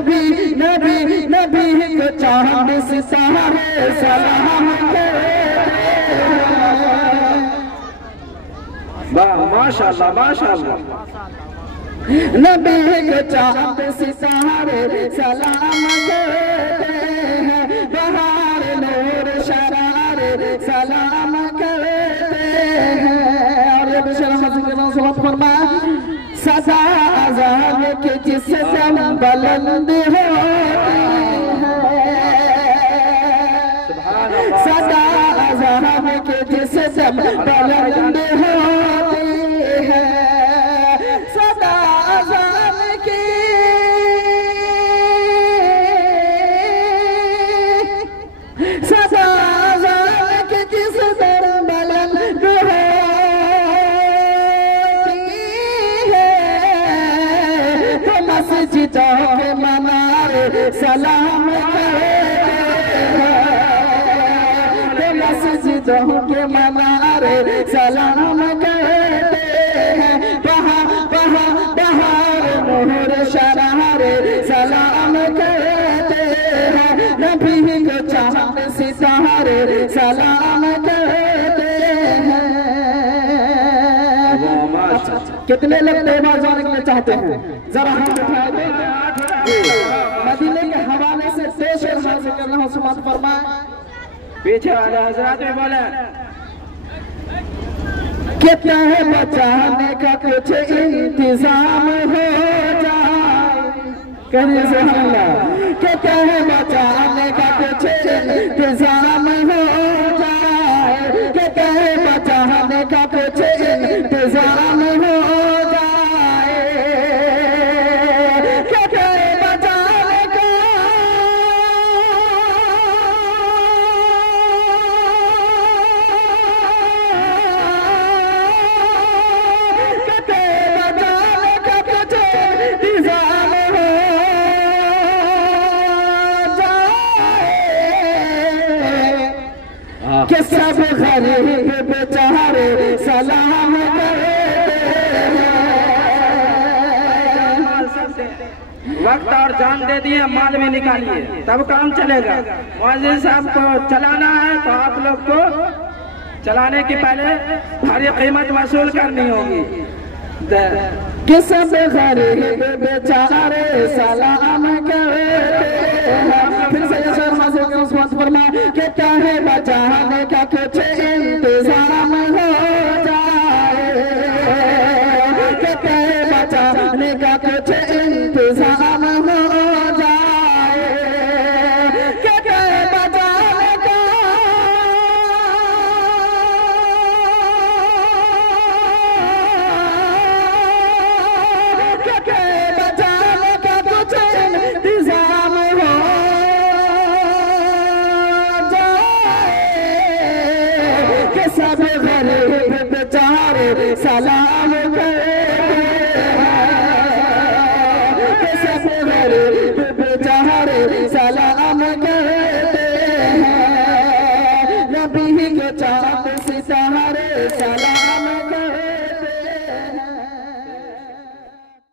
नबी नबी नबी को चांद सितारे सलाम करते हैं। वाह माशाअल्लाह माशाअल्लाह। नबी को चांद सितारे सलाम करते हैं, बहार नूर शरारे सलाम करते हैं। और ये सलात फरमा सदा अज़ान के जिस दम बुलंद होती है, सदा अज़ान के जिस दम बुलंद होती है, सदा अज़ान की सदा अज़ान के जिस दम बुलंद मस्जिदों के मनारे सलाम करते हैं, मस्जिदों के मनारे सलाम करते हैं, बहार नूर शरारे सलाम करते हैं, नबी को चांद सितारे सलाम करते हैं। कितने लोग तैयबा जाने के लिए चाहते हैं? जरा हम उठाए दे। मदीने के हवाले से पेश हासिल करना हो समात फरमाए। पीछे वाले हजरात भी बोले कितना है बचाने का कुछ इंतजाम हो जाए, कहिए सुभान अल्लाह। कितना है बचाने का कुछ इंतजाम हो जाए, कितना है बचाने का कुछ इंतजाम हो कि सब गरीब बेचारे सलाम करते हैं। वक्त और जान दे दिए, माल भी निकालिए तब काम चलेगा। मुअज्जिन साहब को चलाना है तो आप लोग को चलाने की पहले हर कीमत वसूल करनी होगी। कि सब गरीब बेचारे सलाम करते हैं। फिर से ये शेर हासिल कर उस वक्त फरमा कि क्या है बचाने का कुछ इंतजाम हो जाए, कि क्या है बचाने का कुछ इंतजाम हो जाए, कि क्या है बचाने का कुछ इंतजाम हो जाए, कि सब गरीब बेचारे सलाम करते हैं, कि सब गरीब बेचारे सलाम करते हैं। नबी को चांद